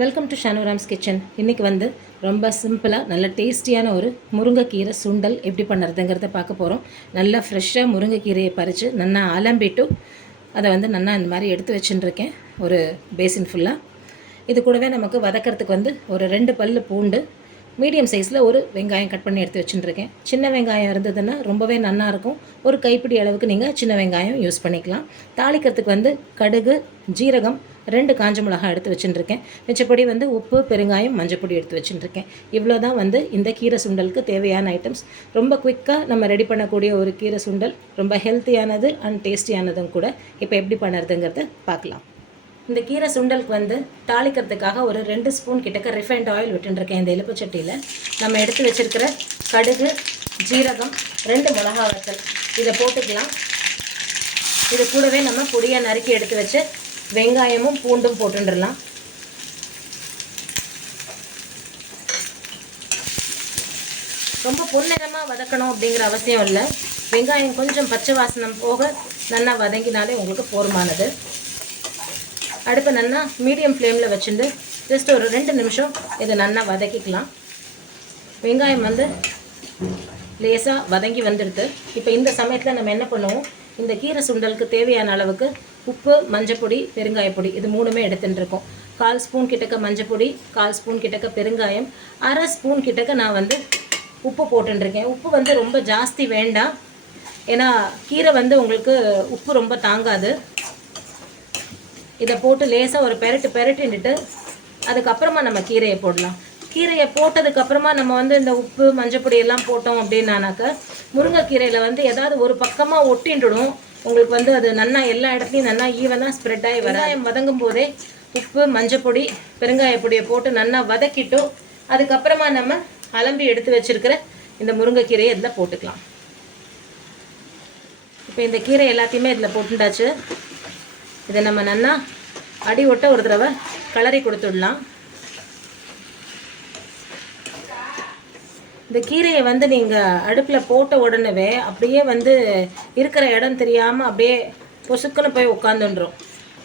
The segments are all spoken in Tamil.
Welcome to ஷானுராம்ஸ் kitchen. இன்றைக்கி வந்து ரொம்ப சிம்பிளாக நல்ல டேஸ்டியான ஒரு முருங்கைக்கீரை சுண்டல் எப்படி பண்ணுறதுங்கிறத பார்க்க போகிறோம். நல்லா ஃப்ரெஷ்ஷாக முருங்கைக்கீரையை பறித்து நல்லா அலம்பிட்டு அதை வந்து நல்லா இந்த மாதிரி எடுத்து வச்சுட்டுருக்கேன் ஒரு பேசின் ஃபுல்லாக. இது கூடவே நமக்கு வதக்கிறதுக்கு வந்து ஒரு 2 பல்லு பூண்டு, மீடியம் சைஸில் ஒரு வெங்காயம் கட் பண்ணி எடுத்து வச்சுட்டுருக்கேன். சின்ன வெங்காயம் இருந்ததுன்னா ரொம்பவே நல்லாயிருக்கும். ஒரு கைப்பிடி அளவுக்கு நீங்கள் சின்ன வெங்காயம் யூஸ் பண்ணிக்கலாம். தாளிக்கிறதுக்கு வந்து கடுகு, ஜீரகம், 2 காஞ்ச மிளகாய் எடுத்து வச்சுட்டுருக்கேன். மிச்சப்படி வந்து உப்பு, பெருங்காயம், மஞ்சப்பொடி எடுத்து வச்சுட்டுருக்கேன். இவ்வளோ தான் வந்து இந்த கீரை சுண்டலுக்கு தேவையான ஐட்டம்ஸ். ரொம்ப குயிக்காக நம்ம ரெடி பண்ணக்கூடிய ஒரு கீரை சுண்டல், ரொம்ப ஹெல்த்தியானது அண்ட் டேஸ்டியானதும் கூட. இப்போ எப்படி பண்ணுறதுங்கிறத பார்க்கலாம். இந்த கீரை சுண்டலுக்கு வந்து தாளிக்கிறதுக்காக ஒரு 2 ஸ்பூன் கிட்டக்க ரிஃபைண்ட் ஆயில் விட்டுருக்கேன். இந்த எலுப்பு சட்டியில் நம்ம எடுத்து வச்சுருக்கிற கடுகு, ஜீரகம், 2 மிளகா வத்தல் இதை போட்டுக்கலாம். இது கூடவே நம்ம பொடியாக நறுக்கி எடுத்து வச்சு வெங்காயமும் பூண்டும் போட்டுடலாம். ரொம்ப பொன்னிறமாக வதக்கணும் அப்படிங்கிற அவசியம் இல்லை. வெங்காயம் கொஞ்சம் பச்சை வாசனம் போக நல்லா வதங்கினாலே உங்களுக்கு போதுமானது. அடுப்பை நல்லா மீடியம் ஃப்ளேமில் வச்சுட்டு ஜஸ்ட் ஒரு 2 நிமிஷம் இதை நல்லா வதக்கிக்கலாம். வெங்காயம் வந்து லேசாக வதங்கி வந்துடுது. இப்போ இந்த சமயத்தில் நம்ம என்ன பண்ணுவோம், இந்த கீரை சுண்டலுக்கு தேவையான அளவுக்கு உப்பு, மஞ்சப்பொடி, பெருங்காயப்பொடி இது 3மே எடுத்துகிட்டு இருக்கோம். 1/4 ஸ்பூன் கிட்டக்க மஞ்சப்பொடி, 1/4 ஸ்பூன் கிட்டக்க பெருங்காயம், 1/2 ஸ்பூன் கிட்டக்க நான் வந்து உப்பு போட்டுருக்கேன். உப்பு வந்து ரொம்ப ஜாஸ்தி வேண்டாம், ஏன்னா கீரை வந்து உங்களுக்கு உப்பு ரொம்ப தாங்காது. இதை போட்டு லேசாக ஒரு பெரட்டின்ட்டு அதுக்கப்புறமா நம்ம கீரையை போடலாம். கீரையை போட்டதுக்கப்புறமா நம்ம வந்து இந்த உப்பு, மஞ்சப்பொடி எல்லாம் போட்டோம் அப்படின்னாக்க முருங்கைக்கீரையில் வந்து ஏதாவது ஒரு பக்கமாக ஒட்டின்டும். உங்களுக்கு வந்து அது நல்லா எல்லா இடத்துலையும் நல்லா ஈவனாக ஸ்ப்ரெட் ஆகி வெங்காயம் வதங்கும் போதே உப்பு, மஞ்சப்பொடி, பெருங்காயப்பொடியை போட்டு நல்லா வதக்கிட்டோம். அதுக்கப்புறமா நம்ம அலம்பி எடுத்து வச்சுருக்கிற இந்த முருங்கைக்கீரையை இதில் போட்டுக்கலாம். இப்போ இந்த கீரை எல்லாத்தையுமே இதில் போட்டுட்டாச்சு. இதை நம்ம நல்லா அடி ஒட்ட ஒரு தடவை கிளறி கொடுத்துடலாம். இந்த கீரையை வந்து நீங்கள் அடுப்பில் போட்ட உடனே அப்படியே வந்து இருக்கிற இடம் தெரியாமல் அப்படியே பொசுக்குன்னு போய் உட்காந்துன்றோம்.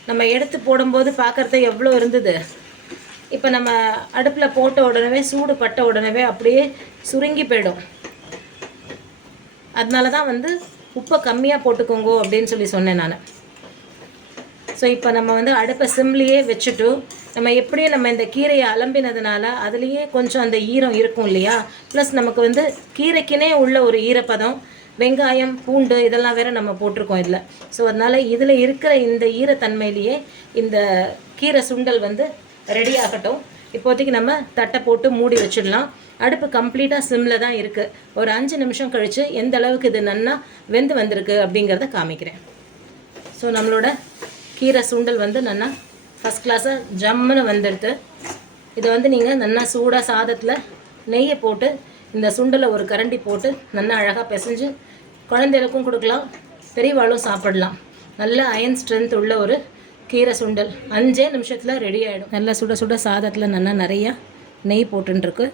நம்ம எடுத்து போடும்போது பார்க்குறது எவ்வளோ இருந்தது, இப்போ நம்ம அடுப்பில் போட்ட உடனே சூடு பட்ட உடனே அப்படியே சுருங்கி போயிடும். அதனால தான் வந்து உப்பை கம்மியாக போட்டுக்கோங்க அப்படின்னு சொன்னேன் நான். ஸோ இப்போ நம்ம வந்து அடுப்பை சிம்லேயே வச்சுட்டு நம்ம எப்படியும் நம்ம இந்த கீரையை அலம்பினதுனால அதுலேயே கொஞ்சம் அந்த ஈரம் இருக்கும் இல்லையா, ப்ளஸ் நமக்கு வந்து கீரைக்குனே உள்ள ஒரு ஈரப்பதம், வெங்காயம், பூண்டு இதெல்லாம் வேறு நம்ம போட்டிருக்கோம் இதில். ஸோ அதனால் இதில் இருக்கிற இந்த ஈரத்தன்மையிலேயே இந்த கீரை சுண்டல் வந்து ரெடி ஆகட்டும். இப்போதைக்கு நம்ம தட்டை போட்டு மூடி வச்சிடலாம். அடுப்பு கம்ப்ளீட்டாக சிம்மில் தான் இருக்குது. ஒரு 5 நிமிஷம் கழித்து எந்த அளவுக்கு இது நல்லா வெந்து வந்திருக்கு அப்படிங்கிறத காமிக்கிறேன். ஸோ நம்மளோட கீரை சுண்டல் வந்து நல்லா ஃபஸ்ட் கிளாஸாக ஜம்முன்னு வந்துடுது. இதை வந்து நீங்கள் நல்லா சூடாக சாதத்தில் நெய்யை போட்டு இந்த சுண்டலை ஒரு கரண்டி போட்டு நல்லா அழகாக பிசைஞ்சு குழந்தைகளுக்கும் கொடுக்கலாம், பெரியவாளும் சாப்பிடலாம். நல்ல அயன் ஸ்ட்ரென்த் உள்ள ஒரு கீரை சுண்டல் 5 நிமிஷத்தில் ரெடி ஆகிடும். நல்லா சுட சுட சாதத்தில் நல்லா நிறையா நெய் போட்டுருக்கு.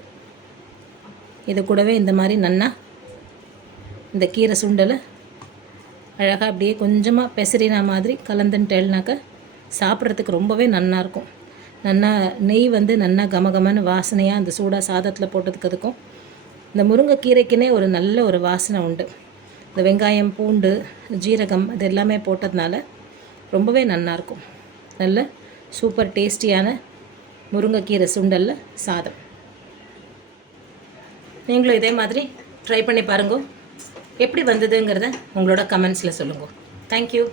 இது கூடவே இந்த மாதிரி நல்லா இந்த கீரை சுண்டலை அழகாக அப்படியே கொஞ்சமாக பெசரினா மாதிரி கலந்துன்ட்டேல்னாக்க சாப்பிட்றதுக்கு ரொம்பவே நல்லாயிருக்கும். நல்லா நெய் வந்து நல்லா கமகமன்னு வாசனையாக அந்த சூடாக சாதத்தில் போட்டதுக்கு இந்த முருங்கைக்கீரைக்குனே ஒரு நல்ல ஒரு வாசனை உண்டு. இந்த வெங்காயம், பூண்டு, ஜீரகம் இது எல்லாமே போட்டதுனால ரொம்பவே நல்லாயிருக்கும். நல்ல சூப்பர் டேஸ்டியான முருங்கைக்கீரை சுண்டலில் சாதம். நீங்களும் இதே மாதிரி ட்ரை பண்ணி பாருங்க. எப்படி வந்ததுங்கிறத உங்களோட கமெண்ட்ஸில் சொல்லுங்கள். தேங்க்யூ.